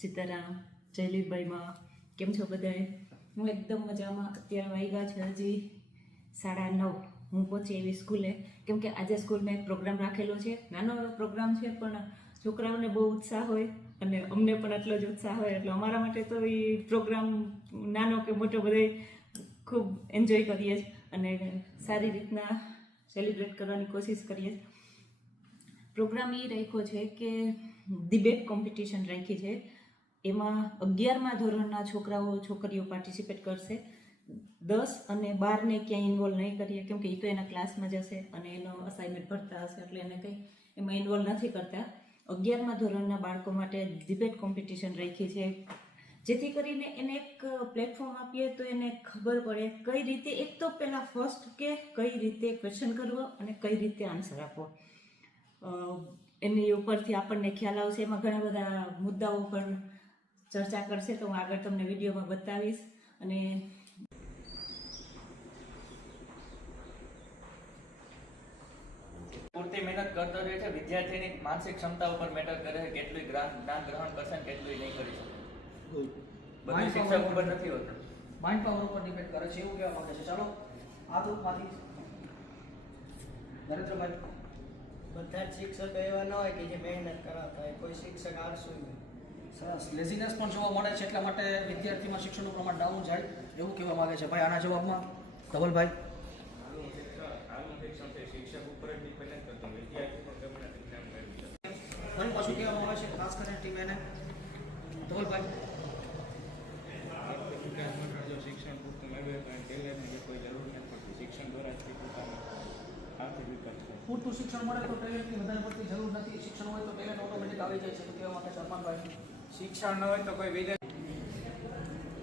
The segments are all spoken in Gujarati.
સીતારામ, જયલીભાઈમાં કેમ છો બધાએ? હું એકદમ મજામાં. અત્યારે વાગ્યા છે હજી 9:30. હું પહોંચી એવી સ્કૂલે, કેમ કે આજે સ્કૂલમાં એક પ્રોગ્રામ રાખેલો છે. નાનો એવો પ્રોગ્રામ છે, પણ છોકરાઓને બહુ ઉત્સાહ હોય અને અમને પણ એટલો જ ઉત્સાહ હોય. એટલે અમારા માટે તો એ પ્રોગ્રામ નાનો કે મોટો બધે ખૂબ એન્જોય કરીએ છીએ અને સારી રીતના સેલિબ્રેટ કરવાની કોશિશ કરીએ. પ્રોગ્રામ એ રાખ્યો છે કે ડિબેટ કોમ્પિટિશન રાખી છે. એમાં 11મા ધોરણના છોકરાઓ છોકરીઓ પાર્ટિસિપેટ કરશે. 10 અને 12ને ક્યાંય ઇન્વોલ્વ નહીં કરીએ, કેમ કે એ તો એના ક્લાસમાં જશે અને એનો અસાઇનમેન્ટ ભરતા હશે, એટલે એને કંઈ એમાં ઇન્વોલ્વ નથી કરતા. 11મા ધોરણના બાળકો માટે ડિબેટ કોમ્પિટિશન રાખી છે, જેથી કરીને એને એક પ્લેટફોર્મ આપીએ તો એને ખબર પડે કઈ રીતે, એક તો પહેલાં ફર્સ્ટ કે કઈ રીતે ક્વેશ્ચન કરવો અને કઈ રીતે આન્સર આપવો. એની ઉપરથી આપણને ખ્યાલ આવશે. એમાં ઘણા બધા મુદ્દાઓ પર ચર્ચા કરશે, તો હું આગળ તમને વિડીયોમાં બતાવીશ. અને પૂરતી મહેનત કરતો રહે છે. વિદ્યાર્થીની માનસિક ક્ષમતા ઉપર મેટર કરે છે, કેટલું જ્ઞાન ગ્રહણ કરશે ને કેટલું નહીં કરી શકે. બધું શિક્ષક ઉપર નથી હોતું, માઇન્ડ પાવર ઉપર ડિપેન્ડ કરે છે, એવું કહેવા માંગે છે. ચાલો આ ગ્રુપમાંથી નરેન્દ્રભાઈ. બધા જ શિક્ષકો એવા ન હોય કે જે મહેનત કરાવતા હોય. કોઈ શિક્ષક આળસુ હોય. સરસ. લેઝીનેસ પણ જોવા મળે છે, એટલા માટે વિદ્યાર્થીમાં શિક્ષણનું પ્રમાણ ડાઉન જાય એવું કહેવા માંગે છે. ભાઈ આના જવાબમાં ધવલભાઈ. શિક્ષક ઉપર જ ડિપેન્ડ કરતું, વિદ્યાર્થી પણ ગમે જ્ઞાન મેળવી શકે. ફરી પાછું કહેવામાં આવે છે, ખાસ કરીને ટીમ એને ધવલભાઈ. જો શિક્ષણ પૂરતું મેળવે તો ટેલેન્ટની કોઈ જરૂર નથી પડતી. શિક્ષણ દ્વારા જ પોતાનો આર્થિક વિકાસ થાય. પૂરતું શિક્ષણ મળે તો ટેલેન્ટની વધારે પડતી જરૂર નથી. શિક્ષણ હોય તો ટેલેન્ટ ઓટોમેટિક આવી જાય છે, તો કહેવા માટે સલમાનભાઈ. શિક્ષણ ન હોય તો કોઈ વિદેશ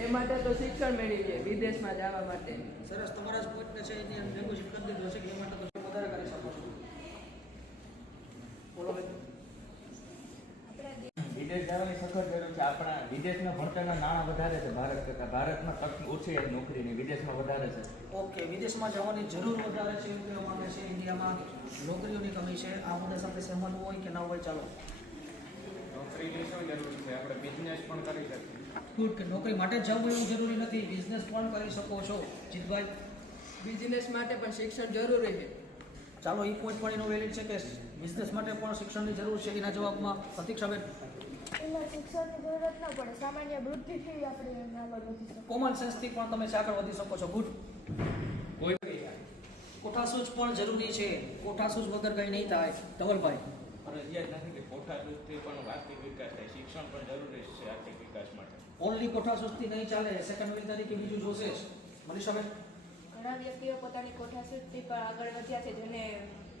એ માટે તો શિક્ષણ મેળવીએ વિદેશમાં જવા માટે. સરસ. તમારા જ પોઈન્ટને છે એની નેગોશિએટ કરી દીધું છે કે એ માટે તો વધારે કરી શકો છો. બોલો ભાઈ. વિદેશ જવાની સખત જરૂર છે. આપણા વિદેશના ભણતરના નાણાં વધારે છે ભારત કરતાં. ભારતમાં તક ઓછી છે નોકરીની, વિદેશમાં વધારે છે. ઓકે, વિદેશમાં જવાની જરૂર વધારે છે એવું કહેવા માંગે છે. ઇન્ડિયામાં નોકરીઓની કમી છે. આ મુદ્દા સાથે સહેમત હોય કે ના હોય? ચાલો. નોકરીની શું જરૂર છે? આપણે બિઝનેસ પણ કરી શકીએ. ગુડ. કે નોકરી માટે જ જવું એવું જરૂરી નથી, બિઝનેસ પણ કરી શકો છો. જીતભાઈ. બિઝનેસ માટે પણ શિક્ષણ જરૂરી છે. ચાલો, એ પોઈન્ટ પણ એનો વેલિડ છે કે બિઝનેસ માટે પણ શિક્ષણની જરૂર છે. એના જવાબમાં પ્રતીક્ષાબેન. એમાં શિક્ષણની જરૂરત ન પડે, સામાન્ય બુદ્ધિથી આપણે આગળ વધી શકીએ. કોમન સેન્સથી પણ તમે આગળ વધી શકો છો. ગુડ. કોઠાસૂઝ પણ જરૂરી છે. કોઠાસૂઝ વગર કંઈ નહીં થાય. ધવલભાઈ. ફરજિયાત નથી કે કોઠાસૂઝથી પણ આર્થિક વિકાસ થાય. શિક્ષણ પણ જરૂરી છે આર્થિક વિકાસ માટે. ઓનલી કોઠાસૂઝથી નહીં ચાલે. સેકન્ડ વિલ તરીકે બીજું જોશે જ. મનીષાબેન. ઘણા વ્યક્તિઓ પોતાની કોઠાસૂઝથી પણ આગળ વધ્યા છે, જેને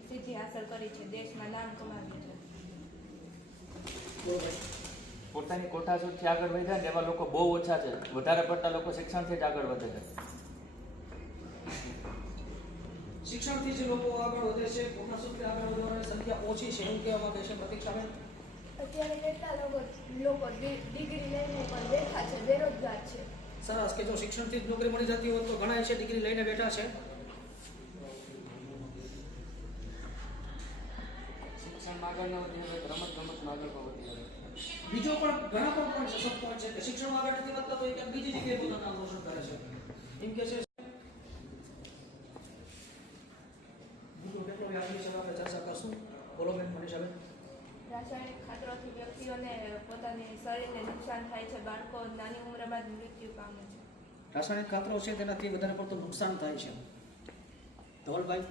સિદ્ધિ હાંસલ કરી છે, દેશમાં નામ કમાવ્યું છે. પોતાની કોઠાસૂઝથી આગળ વધ્યા ને એવા લોકો બહુ ઓછા છે. વધારે પડતા લોકો શિક્ષણથી જ આગળ વધે છે. શિક્ષણથી જ લોકો આગળ વધે છે. કોઠાસૂઝથી આગળ વધવાની સંખ્યા ઓછી છે એવું કહેવા માંગે છે. પ્રતીક્ષાબેન. અત્યારે કેટલા લોકો ડિગ્રી લઈને પણ બેઠા છે, બેરોજગાર છે. સરસ. કે જો શિક્ષણથી જ નોકરી મળી જતી હોત તો ઘણા છે ડિગ્રી લઈને બેઠા છે. શિક્ષણમાં આગળ ન વધી હોય તો રમતગમતમાં આગળ પણ વધી જાય. બીજો પણ ઘણા પણ પોઈન્ટ છે, સબ પોઈન્ટ છે કે શિક્ષણમાં આગળ નથી વધતા તો એ ક્યાંક બીજી જગ્યાએ પોતાનું નામ રોશન કરે છે. એમ કે છે બીજું કેટલું વ્યાપી છે આપણે ચર્ચા કરશું. બોલો બેન. મનીષાબેન. રાસાયણિક ખાતરોથી વ્યક્તિઓને પોતાની શરીરને નુકસાન થાય છે. બાળકો નાની ઉંમરમાં જ મૃત્યુ પામે છે. રાસાયણિક ખાતરો છે તેનાથી વધારે પડતું નુકસાન થાય છે. ધવલભાઈ.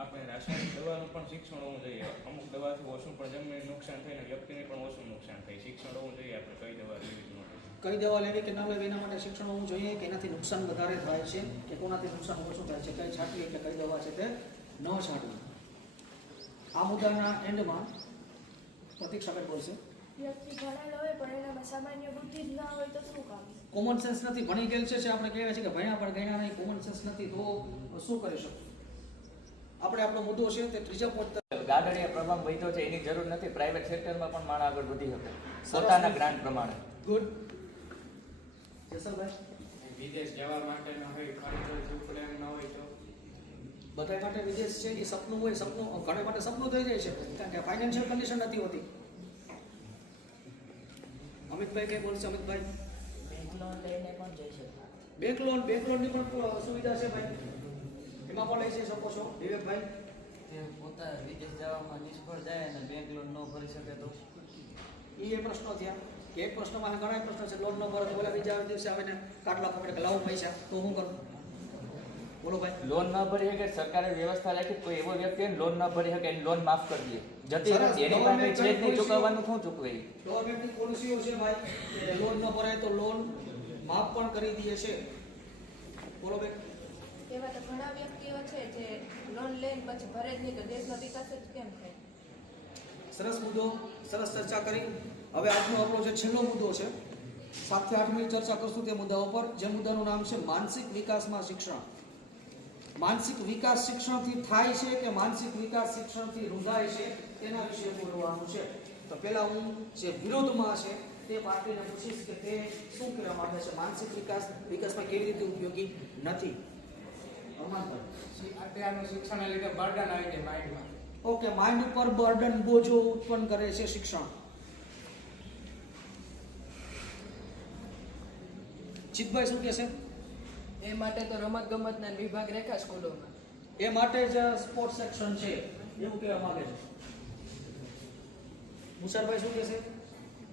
આપણે રાસાયણિક દવાનું પણ શિક્ષણ હોવું જોઈએ. અમુક દવાથી ઓછું પણ જમીનને નુકસાન થાય ને વ્યક્તિને પણ ઓછું નુકસાન થાય. શિક્ષણ હોવું જોઈએ. આપણે કઈ દવા લેવી જોઈએ, કઈ દવા લેવી કે ના લેવી, એના માટે શિક્ષણ હોવું જોઈએ કે એનાથી નુકસાન વધારે થાય છે કે કોનાથી નુકસાન ઓછું થાય છે, કઈ છાંટવી એટલે કઈ દવા છે તે ન છાંટવી. આ મુદ્દાના એન્ડમાં પ્રતીક્ષાબેન બોલશે. વ્યક્તિ ભણેલો હોય પણ એનામાં સામાન્ય બુદ્ધિ જ ના હોય તો શું કામ? કોમન સેન્સ નથી, ભણી ગયેલ છે. આપણે કહેવાય છે કે ભણ્યા પણ ગણ્યા નહીં, કોમન સેન્સ નથી, તો શું કરી શકું? આપણે આપણો મુદ્દો છે તે ત્રીજા પોઈન્ટ. ગાડડીએ પ્રભાવ વધ્યો છે એની જરૂર નથી. પ્રાઇવેટ સેક્ટરમાં પણ માણસ આગળ વધી શકે પોતાના ગ્રાન્ટ પ્રમાણે. ગુડ. જસલભાઈ. વિદેશ જવા માટે ન હોય, ખર્ચ પ્લાન ન હોય તો બધા માટે વિદેશ છે એ સપનું હોય. સપનું ઘણા માટે સપનું થઈ જાય છે કારણ કે ફાઇનાન્શિયલ કન્ડિશન નથી હોતી. અમિતભાઈ કઈ બોલશે? અમિતભાઈ, બેંક લોન લઈને પણ જઈ શકે. બેંક લોનની પણ સુવિધા છે ભાઈ, એમાં પણ લઈ જઈ શકો છો. વિવેકભાઈ, તે પોતા વિદેશ જવામાં નિષ્ફળ જાય અને બેંક લોન ન ભરી શકે તો એ પ્રશ્નો થયા કે એક પ્રશ્નમાં ઘણા પ્રશ્નો છે. લોન ન ભરે તો બોલા બીજા દિવસે આવીને કાટલા પકડે કે લાવો પૈસા, તો હું કરું? બોલો ભાઈ. લોન ન ભરી શકે, સરકારે વ્યવસ્થા રાખી કોઈ એવો વ્યક્તિ હોય ને લોન ન ભરી શકે એની લોન માફ કરી દે. જતી સરસ. રહે એની પાસે છે જ નહીં, ચૂકવવાનું શું ચૂકવે? ગવર્મેન્ટની પોલિસીઓ છે ભાઈ કે લોન ન ભરાય તો લોન માફ પણ કરી દે છે. બોલો ભાઈ. એવા તો ઘણા વ્યક્તિઓ છે જે લોન લઈને પછી ભરે જ નહીં તો દેશનો વિકાસ જ કેમ થાય? સરસ મુદ્દો, સરસ ચર્ચા કરી. હવે આજનો આપણો જે છેલ્લો મુદ્દો છે, 7 થી 8 મિનિટ ચર્ચા કરશું તે મુદ્દા ઉપર, જે મુદ્દાનું નામ છે માનસિક વિકાસમાં શિક્ષણ. માનસિક વિકાસ શિક્ષણથી થાય છે કે માનસિક વિકાસ શિક્ષણથી રૂંધાય છે, તેના વિશે બોલવાનું છે. તો પહેલા હું જે વિરોધમાં છે તે પાર્ટીને પૂછીશ કે તે શું કહેવા માંગે છે. માનસિક વિકાસમાં કેવી રીતે ઉપયોગી નથી? અત્યારનું શિક્ષણને લીધે બર્ડન આવી જાય માઇન્ડમાં. ઓકે, માઇન્ડ ઉપર બર્ડન, બોજો ઉત્પન્ન કરે છે શિક્ષણ. ચિતભાઈ શું કહેશે? એ માટે તો રમત ગમતના વિભાગ રેખા સ્કૂલોમાં. એ માટે જ સ્પોર્ટ્સ સેક્શન છે એવું કહેવા માંગે છે. મુસારભાઈ શું કહેશે?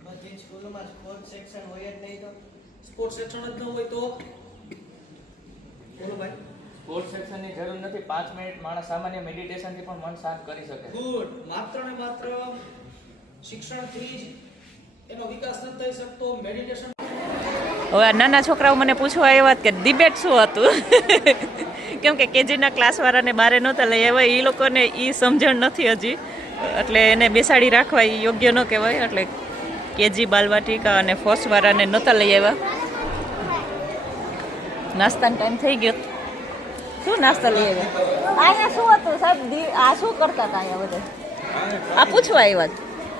બધી સ્કૂલોમાં સ્પોર્ટ સેક્શન હોય જ નહીં તો સ્પોર્ટ્સ સેક્શન જ ન હોય તો? બોલો ભાઈ. સ્પોર્ટ્સ સેક્શનની જરૂર નથી. 5 મિનિટ માણસ સામાન્ય મેડિટેશનથી પણ મન શાંત કરી શકે. ગુડ. માત્ર ને માત્ર શિક્ષણથી જ એનો વિકાસ ન થઈ શકતો. મેડિટેશન. હવે આ નાના છોકરાઓ મને પૂછવા આવ્યા કે ડિબેટ શું હતું, કેમ કે કેજીના ક્લાસવાળાને બારે નહોતા લઈ આવ્યા, એ લોકોને એ સમજણ નથી હજી, એટલે એને બેસાડી રાખવા એ યોગ્ય ન કહેવાય, એટલે કેજી બાલવાટિકા અને ફર્સ્ટવાળાને નહોતા લઈ આવ્યા. નાસ્તાનો ટાઈમ થઈ ગયો. શું નાસ્તા લઈ આવ્યા? અહીંયા શું હતું સાહેબ? આ શું કરતા હતા અહીંયા બધા? આ પૂછવા આવ્યા જ.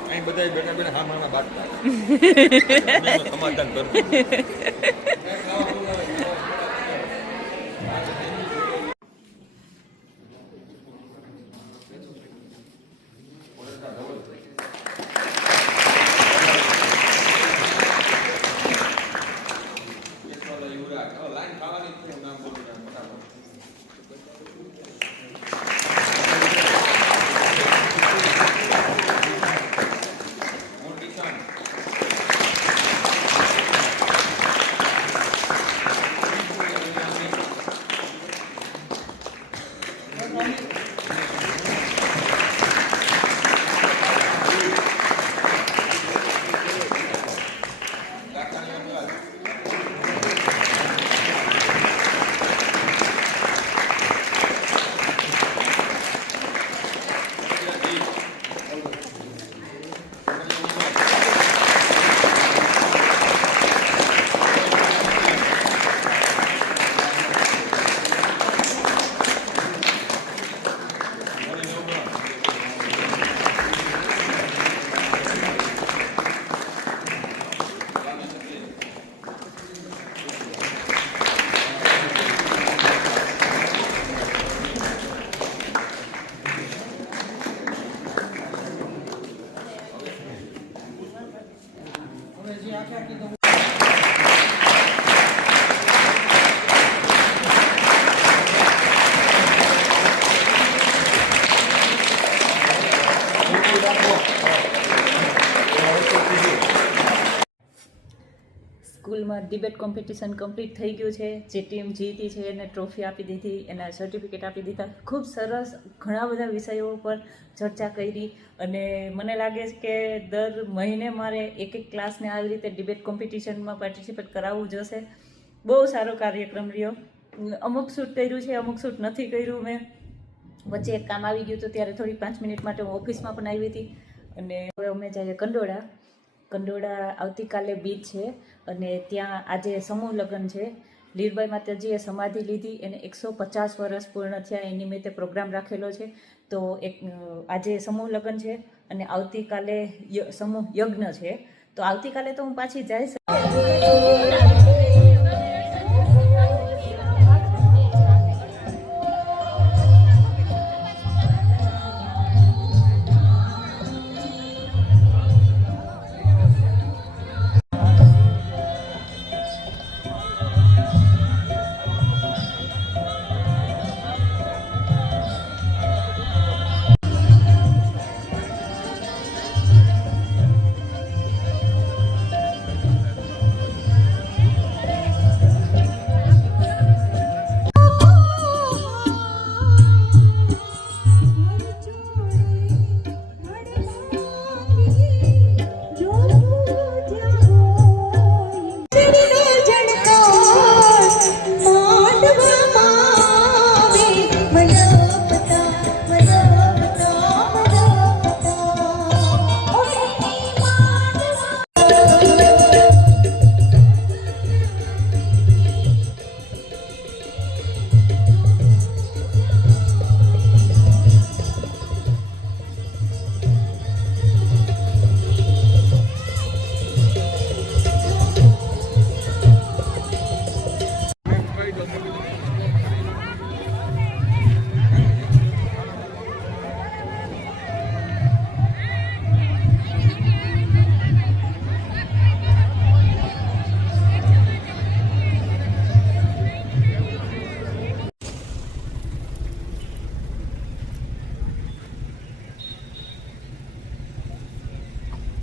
અહીં બધા બેઠા બેઠા હા મામા બાટતા સમાધાન કરું. લાઈન ખાવાની નામ બોલું સ્કૂલમાં ડિબેટ કોમ્પિટિશન કમ્પ્લીટ થઈ ગયું છે. જે ટીમ જીતી છે એને ટ્રોફી આપી દીધી, એના સર્ટિફિકેટ આપી દીધા. ખૂબ સરસ ઘણા બધા વિષયો ઉપર ચર્ચા કરી અને મને લાગે છે કે દર મહિને મારે એક ક્લાસને આવી રીતે ડિબેટ કોમ્પિટિશનમાં પાર્ટિસિપેટ કરાવવું જશે. બહુ સારો કાર્યક્રમ રહ્યો. અમુક શૂટ કર્યું છે, અમુક શૂટ નથી કર્યું મેં. વચ્ચે એક કામ આવી ગયું હતું ત્યારે થોડી 5 મિનિટ માટે હું ઓફિસમાં પણ આવી હતી. અને હવે અમે જઈએ કંડોળા આવતીકાલે બીચ છે અને ત્યાં આજે સમૂહ લગ્ન છે. લીરબાઈ માતાજીએ સમાધિ લીધી, એને 150 વર્ષ પૂર્ણ થયા એ નિમિત્તે પ્રોગ્રામ રાખેલો છે. તો આજે સમૂહ લગ્ન છે અને આવતીકાલે સમૂહ યજ્ઞ છે. તો આવતીકાલે તો હું પાછી જઈશ.